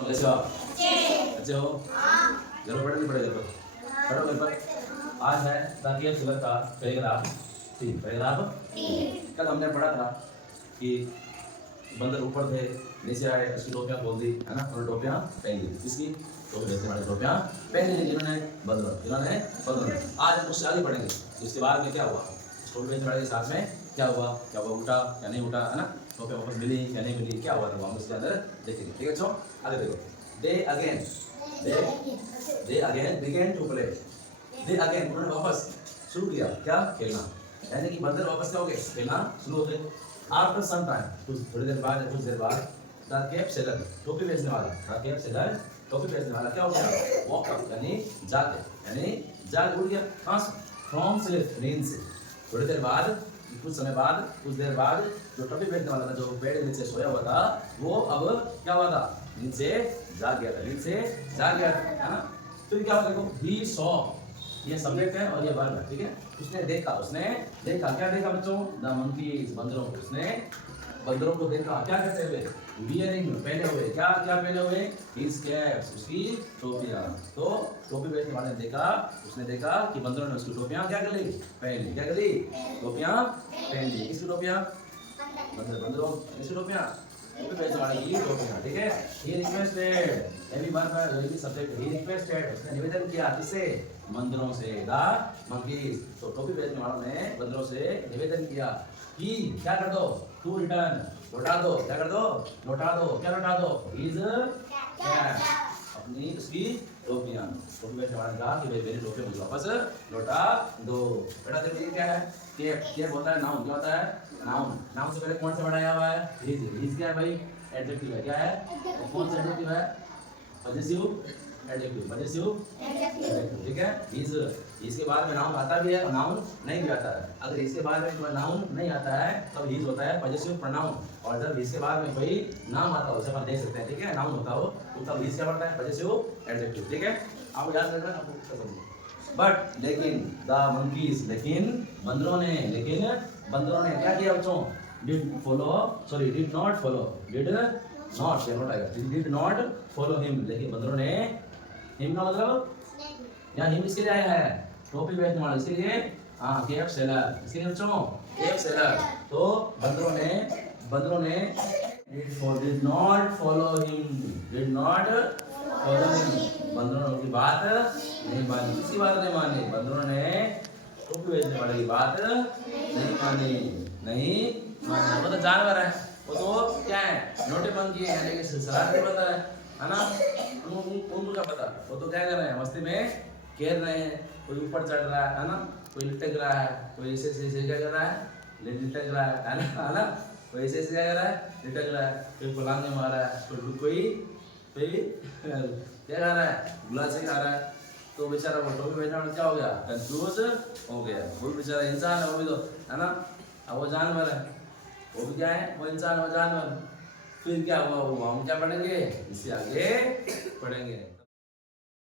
कैसे हो आप? अच्छे हो? घर पर पढ़े नहीं पढ़े? घर पर पढ़ो घर पर। आज है ताकि सुलह का पैराग्राफ 3। पैराग्राफ कल हमने पढ़ा था कि बंदर ऊपर थे, नीचे आए, उसकी टोपियां खोल दी, है ना, उन्होंने टोपियां पहन ली। किसकी? टोपी बेचने वाले टोपियां पहन ली जिन्होंने बंदर। आज हम उससे आगे पढ़ेंगे इसके बाद में क्या हुआ, टोपी बेचने वाले के साथ में क्या हुआ, क्या हुआ, उठा या नहीं उठा, है ना, टोपियां वापस मिली या नहीं मिली, क्या हुआ था हम उसके अंदर देखेंगे। ठीक है, चलो आगे देखो। They again begin to play. They again उन्होंने वापस शुरू किया क्या, खेलना, यानी कि बंदर वापस क्या हो गए, खेलना शुरू हो गए। आफ्टर सम टाइम, कुछ थोड़ी देर बाद, द कैप सेलर टोपी बेचने वाला, टोपी बेचने वाला क्या हो गया, वॉक अप यानी जाग उठ गया। कहाँ से? फ्रॉम स्लीप, नींद से। थोड़ी देर बाद, कुछ देर बाद जो टोपी बेचने वाला था, जो पेड़ के नीचे सोया हुआ था, वो अब क्या हुआ था, नींद से जाग गया था, है ना। फिर क्या हुआ देखो, ही सॉ, ये सब्जेक्ट है और ये वर्ब है, ठीक है। उसने देखा क्या देखा बच्चों, द मंकीज, बंदरों को, उसने बंदरों को देखा क्या करते हुए, वियरिंग, पहने हुए, क्या पहने हुए, हिज कैप्स, उसकी टोपियां। तो टोपी बेचने वाले ने देखा, उसने देखा कि बंदरों ने उसकी टोपियां क्या कर ली, पहन ली। क्या कर ली? टोपियां पहन ली। किसकी टोपियां? बंदरों की टोपियां, टोपी बेचने वाले की टोपियां, ठीक है। ही रिक्वेस्टेड, एवरी वर्ब है, एवरी सब्जेक्ट। ही रिक्वेस्टेड, उसने निवेदन किया, किससे? बंदरों से, द मंकीज। तो टोपी बेचने वालों ने बंदरों से निवेदन किया कि क्या कर दो, टू रिटर्न, लौटा दो, क्या कर दो, लौटा दो, क्या लौटा दो, हिज कैप, अपनी उसकी टोपियां। टोपी बेचने वाले ने कहा कि भाई मेरी टोपी मुझे वापस लौटा दो। बेटा देखो ये क्या है, कैप होता है नाउन, क्या होता है, नाउन से पहले कौन सा बढ़ाया हुआ है, हिज क्या है भाई, एडजेक्टिव है, क्या है, कौन सा एडजेक्टिव है, पजेसिव एडजेक्टिव, ठीक है। इसके बाद में नाउन आता भी है और नाउन नहीं भी आता है। अगर इसके बाद में नाउन नहीं आता है तब हिज होता है पजेसिव प्रोनाउन, और जब इसके बाद में कोई नाम आता हो, जैसे आप देख सकते हैं, ठीक है, नाउन होता हो तो तब हिज क्या पड़ता है, पजेसिव एडजेक्टिव, ठीक है। आप याद रखना, आपको समझो। बट लेकिन द मंकीज, लेकिन बंदरों ने क्या किया बच्चों, डिड नॉट फॉलो हिम, लेकिन बंदरों ने, हिम का मतलब यहाँ हिम इसके लिए आया है, टोपी बेचने वाला, इसके लिए, हाँ, कैप सेलर, इसके लिए बच्चों कैप सेलर। तो बंदरों ने डिड नॉट फॉलो हिम, बंदरों ने उनकी बात नहीं मानी। किसकी बात नहीं मानी? बंदरों ने टोपी बेचने वाले की बात नहीं मानी। वो तो जानवर है, वो तो क्या है, नोटे पंखी है, यानी कि शरारती बंदर है ना। उनको क्या पता, वो तो क्या कर रहे हैं, मस्ती में खेल रहे हैं। कोई ऊपर चढ़ रहा है ना, कोई लिटक रहा है, कोई ऐसे क्या कर रहा है, लिटक रहा है ना, कोई ऐसे क्या कर रहा है, लिटक रहा है, कोई पलांग में मारा है, कोई क्या खा रहा है, गुलाब से खा रहा है। तो बेचारा वो टोपी बेचने वाला क्या हो गया, कंफ्यूज हो गया। वो बेचारा इंसान है, वो भी तो, है ना, अब वो जानवर है, वो भी क्या है, वो इंसान, वो जानवर। फिर क्या हुआ, वो हम क्या पढ़ेंगे, इससे आगे पढ़ेंगे।